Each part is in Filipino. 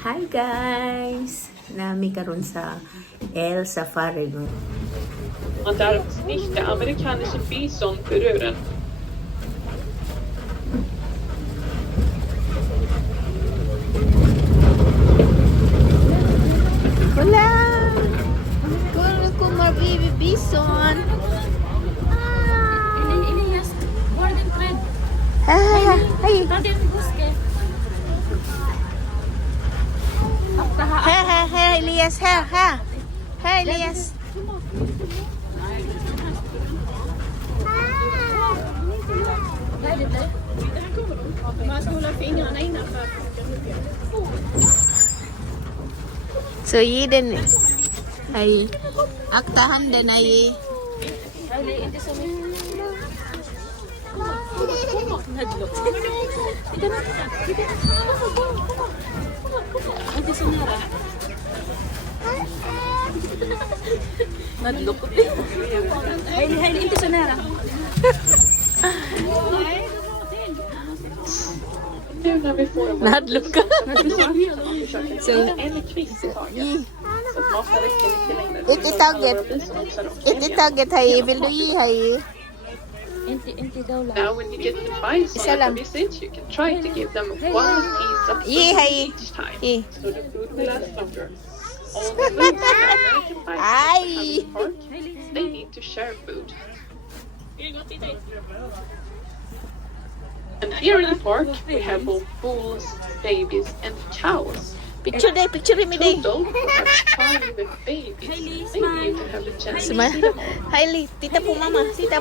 Hi guys! Nami karon sa El Safari. Man darf nicht der amerikanische Bison berühren. Hola! Kumar baby bison! Elias, Gordon Fred. Hi! Gordon Buske. Hey Elias! Hey Elias! Man ska hålla fingrarna innanför. So yiden ay aktahan din ay Nadlok. Hayli, inte så nära. Nu när vi får en nadlok ka. So en kvist i taget. Så att maten räcker lite längre. iti-target hay vil du yi hay Inte daw lang. Now when you get the bison to visit, you can try to give them one piece of food each time. So the food will last longer. All the food American bison Ay! in the park, they need to share food. And here in the park, we have both bulls, babies, and cows. Picture mi day. Total, we have 5 babies. They need to have a chance to Smile. see them all. Hailey, tita po mama. Tita.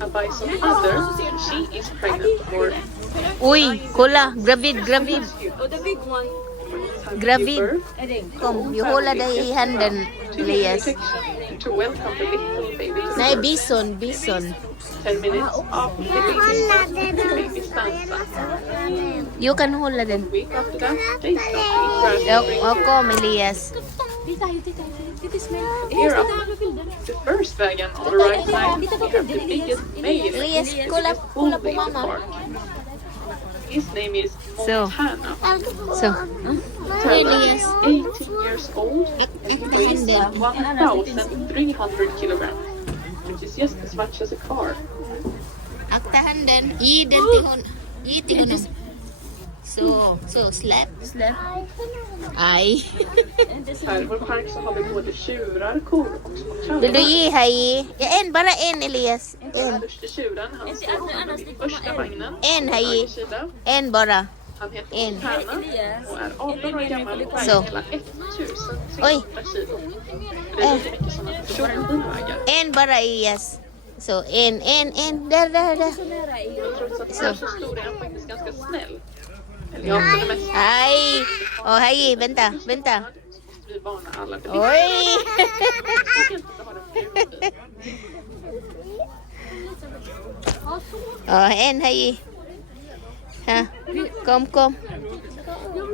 A bison mother, she is pregnant for Uy, kula, gravid. Oh, the big one. Gravid. Kom, yuhula dahi handen, Elias. to welcome the little baby. Nay bison. 10 minutes after the baby stands up. You can hula din. A week after that, they start to eat grass and drink. Ako, Elias. Tita smell. Here up the first wagon on the right side, we have the biggest male Elias, kula po bull in the mama. park. His name is So. Montana. Hey, Elias. 18 years old and weighs 1,300 kilograms, which is just as much as a car. Aktahan din. Tihon. So, slap. Ay. Här i vår park så har vi både tjurar, kor och små Vill du kalvar. ge hay? Bara en, Elias. Den överste tjuren, han står vid första vagnen. En hay. Höger sida. En bara. Han heter En. Montana och är 18 år gammal och Så. väger hela 1,300 Oj. kilo. Det är lika mycket som en personbil väger. En bara, Elias. So, en. Där. Men trots att han är så stor är han faktiskt ganska snäll. Eller ja, för det mesta. Ay. Oh, hay. Venta. Så måste vi varna alla. För det Oj. är inte bara en ful. Oh, en hay. Ha.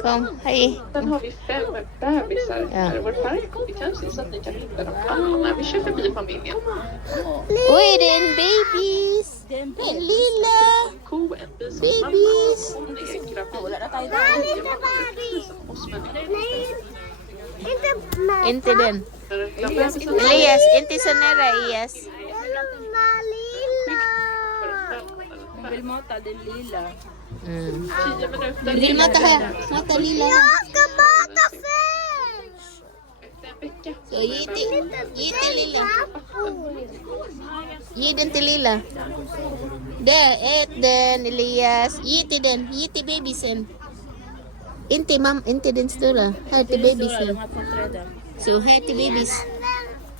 Kom, hay. Sen har vi 5 bebisar här i vår park. Vi kanske så att ni kan hitta dem alla när vi kör förbi familjen. Oj, det är en babies. En lilla. En ko, en bison, Babies. mamma, hon är gravid. Som oss människor. Inte den. När den lilla bebisen Elias, inte så nära, Elias. för en Vill mata den lilla. 10 minuter. Vill mata här. Mata lilla. Efter en vecka. Så ge till lilla. Ge den till lilla. Där, ät den, Elias. Ge till babysen. Inte den stora. Här till babysen. Så här till babies.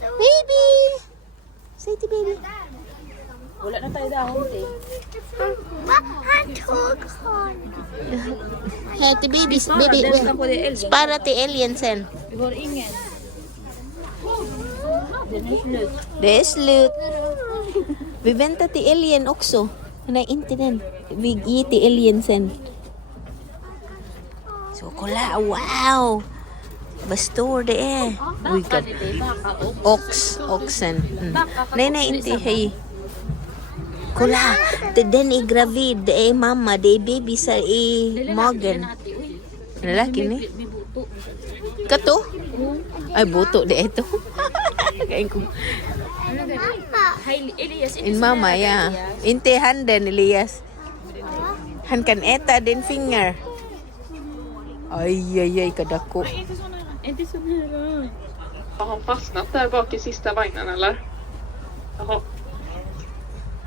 Baby! Säg till baby. Wala na tayo dahon, te. Här till babies. Baby. Spara till alien sen. Vi har ingen. Den är slut. Det är slut. Vi väntar till alien också. Nej, inte den. Vi ger till alien sen. Så kolla, wow! Vad stor det är. Oj, God. Oxen. Nej, inte hej. Kolla, den är gravid. Det är mamma. Det är bebisar i magen. Lalaki ni. May buto. Kato? Ay, buto di ito. Kain ko. Ano ganun? Hi, Elias. In mama, ya. Inte handen, Elias. Han kan äta din finger. Aj, kadako. Inte så nära. Har han fastnat där bak i sista vagnen eller? Jaha.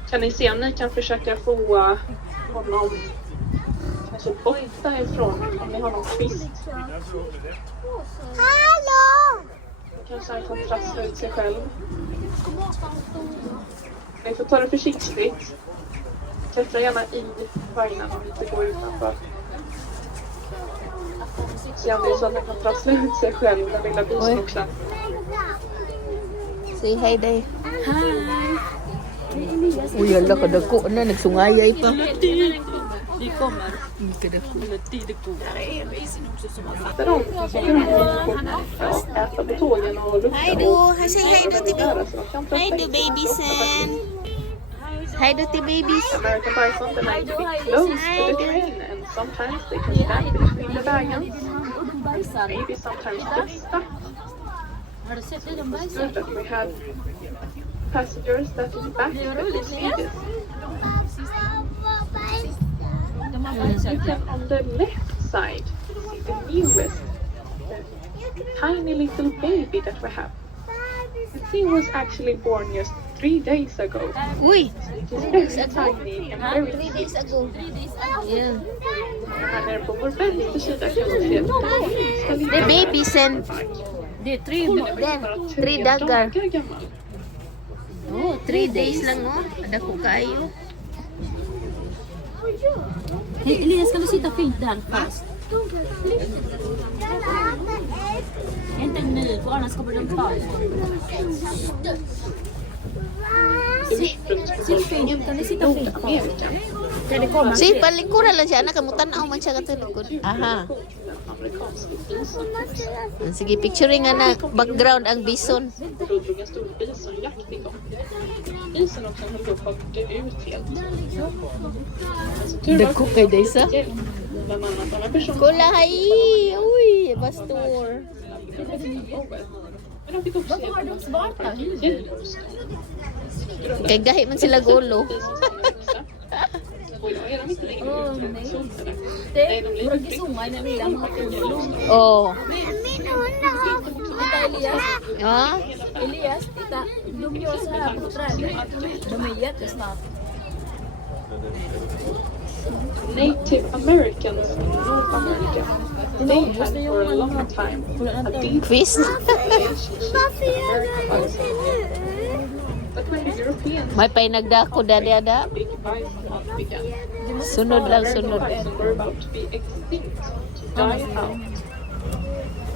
Kan ni se om ni kan försöka få honom kanske bort därifrån om ni har någon kvist? Hallå! Kanske han kan trassla ut sig själv. Ni får ta det försiktigt. Klättra gärna i vagnen om ni inte går utanför. Se om det är så att han kan trassla ut sig själv, den lilla bison också. Say hi day. Uy, ala kadako na. Nagsungayay pa. Det kommer. Kadako. Det kommer. Fattar de? Så kan de äta på tågen och lukta. Hi do. Say hi do till Hi do babysen. Hi do till babies. American bison, they like to be close to the train and sometimes they can stand between the wagons. Maybe sometimes get stuck. Har du sett hur de It's bajsar? good that we had passengers that is back that could see this. De har bajsat. You can on the left side see the newest, the tiny little baby that we have. The thing was actually born just 3 days ago. Uy. It is very tiny and very 3 cute. days ago. Yeah. Här nere på vår vänstra sida kan man se att The babysen. Det är 3 3 dagar. gammal. Oh, 3 days lang oh. Kadako kayo. Hej Elias, kan du sitta fint där fast? Inte nu, för annars kommer de ta. Sitt fint, kan du sitta fint fast? Kan det komma? Si, palingkuran lang siya. Nakamutan-aw man siya katulog. Aha. Sige, picturing nga na background ang bison. Då drog en stor bisonjakt igång. Bison också höll på att dö ut helt. Så tur var Dako kay Daysa. bland annat av en person. Kulay! Uy, bastor. Men de fick också hjälp. Kay gahi man sila gulo. Och jag är de inte längre utrotningshotade. Det är gisungay na nila mga tulong. Oh. Kita Elias. Ja. Elias, kita lumyo sa putran. Dumiyat ka snart. Native Americans in North America, they had for a long time a deep Quiz. relationship with American bison. But when the Europeans May pay nagdako dada. big bison began, Sunod lang, American sunod. bison were about to be extinct, to die out.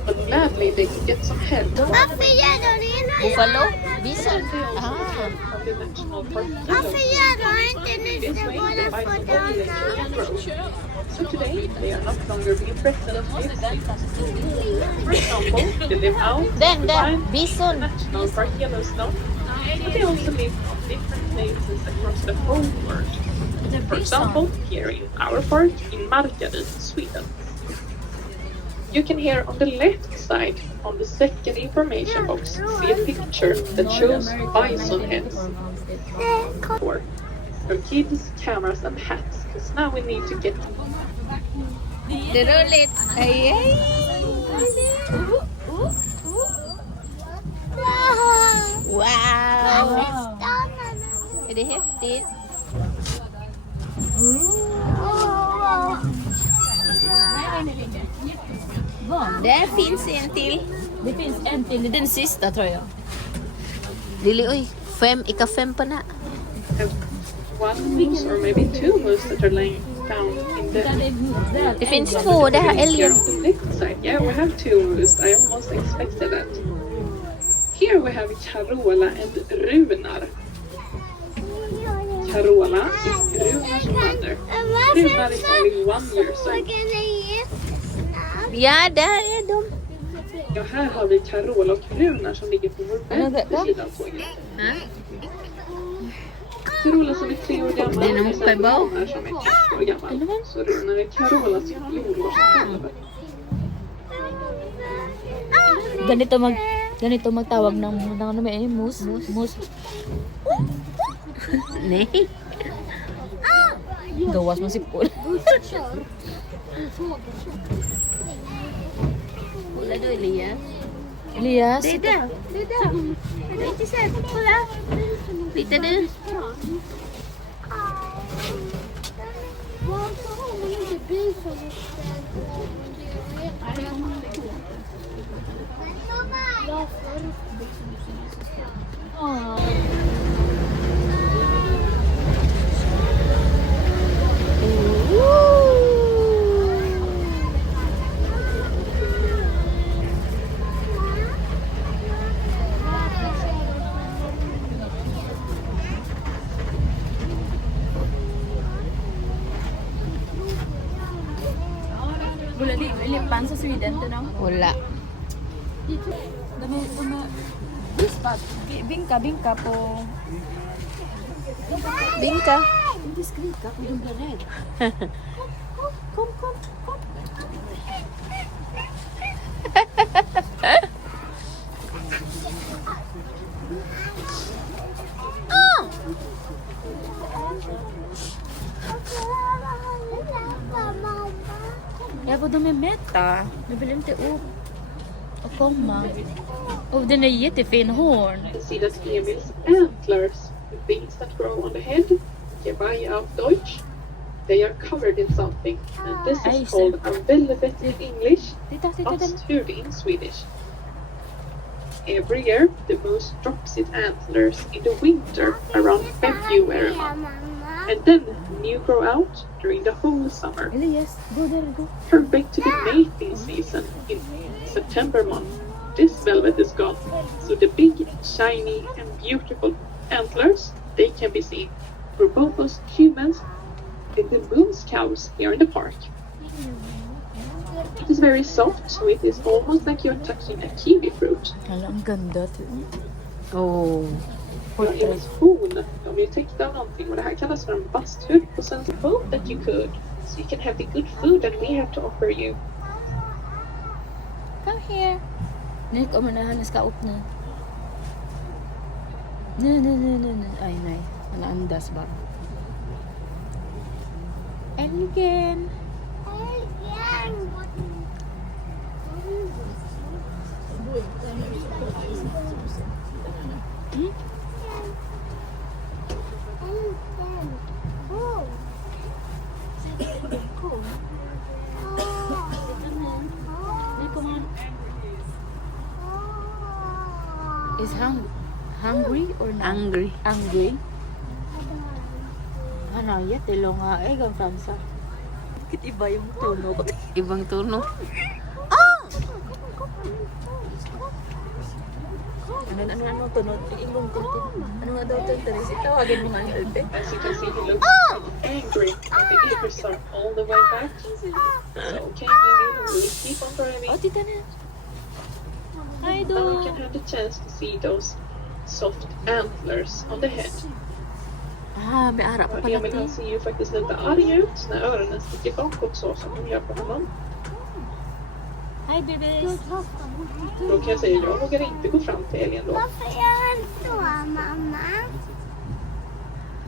But gladly they could get some help from Varför gör de det? Buffalo? Bison? Ah. the national park. Varför gör de inte This nästa way, båda the får bison dansa? population grows. So today, they are not longer being threatened with For example, they live out Then, behind the bison. National Park Yellowstone, but they also live on different places across the whole world. For example, here in our park in Markaryd, Sweden. You can hear on the left side, on the second information box, see a picture that shows bison heads. For your kids, cameras and hats, because now we need to get The roulette. Ay, ay. Wow. Är det häftigt? Där finns en till. Det finns en till, det är den sista tror jag. Dili, oy. Ika-5 pa na. one moose or maybe 2 moose that are laying down in the Det finns 2. Det här here älgen. on the left side. Yeah, we have 2 moose. I almost expected that. Here we have Carola and Runar. Carola is Runar's mother. Runar is only 1 year old. Ja, där är de. Ja, här har vi Carola och Runar som ligger på vår vänstra sida av tåget. Ha? Carola som är 3 år gammal. Det är nog och sen Kajbao. Runar som är 1 år gammal. Så Runar är Carolas lillebror som kallar det. ganito magtawag ng ano may moose. Ne. Gawas mo si Paul. Wala daw Elias. Elias. Deda. Ada itu saya pula. Dita na. Wala di ilipan sa Sweden to no? Wala. Dami bispat. Bingka po. Bingka. Discreet ka po yung red. Kom. Jag de är mätta. Nu vill inte upp och komma. Och den är jättefin horn. You can see that Emil's antlers, the things that grow on the head, Geweih auf Deutsch, they are covered in something. And this I is see. called a velvet in English, Titta. Asthud in Swedish. Every year, the moose drops its antlers in the winter around February month. And then new grow out during the whole summer. Elias, go there, go. Perfect to the mating season in September month. This velvet is gone, so the big, shiny and beautiful antlers, they can be seen for both us humans and the moose cows here in the park. It is very soft, so it is almost like you're touching a kiwi fruit. Hala, ang ganda to. Oh. Emils horn, de är täckta av någonting och det här kallas för en basthud. Och sen så hope that you could, so you can have the good food that we have to offer you. Come here. Nih, kau menahan ska upp nu. Nej. Ay, nej. Han andas bara. Elgen. Is hungry or not? Angry. Angry. Ano, tilong nga eh, gang Fransa. Bakit iba yung tunog? Ibang tunog. Ano tunog? Ingong konti. Ano nga daw ito? Teresa, tawagin mo nga ni Alpe. As you can see, he looks angry. The ears are all the way back. So, okay, we will keep on driving. Oh, tita na. Hi, Then we can have the chance to see those soft antlers on the head. May ara pa pala Emil han ito. ser ju faktiskt lite arg ut när öronen sticker bakåt så som de gör på honom. Hi, babies. Då kan jag säga, jag vågar inte gå fram till älgen då. Varför gör han så, mamma?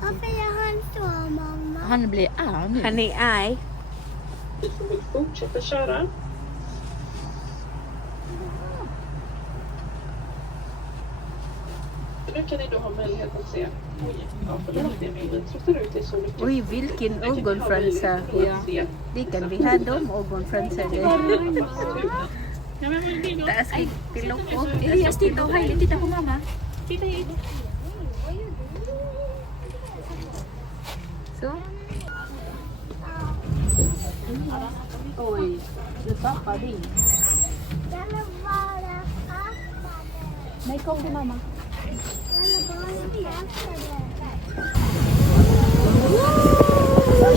Varför gör han så, mamma? Han blir arg. Han är arg. Vi får väl fortsätta köra. Nu kan ni då ha möjlighet att se. Oj, ja, förlåt Emil, vi tröttar ut dig så mycket. Uy, vilken ögonfransar. Ja. Di kan vi ha dem ögonfransar. Taas kay pilok ko. Elias, tito. Hi, tita ko, mama. Tita, tita. So, Oj, du tappar din. Jag bara tappade. Nej, kom till mamma. Jag bara tappade.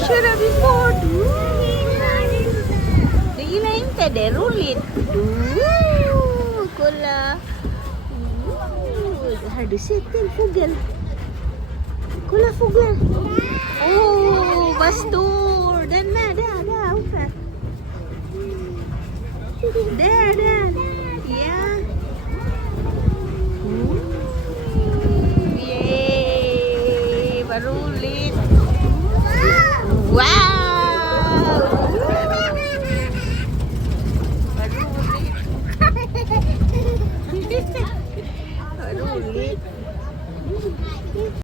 kör vi fort. Jag gillar inte. Du gillar inte, det är roligt. Kolla. Har du sett en fågel? Kolla fågeln. Vad stor. Den med där uppe. Där. Ja. ulit. Wow! Ano ulit? Ano ulit?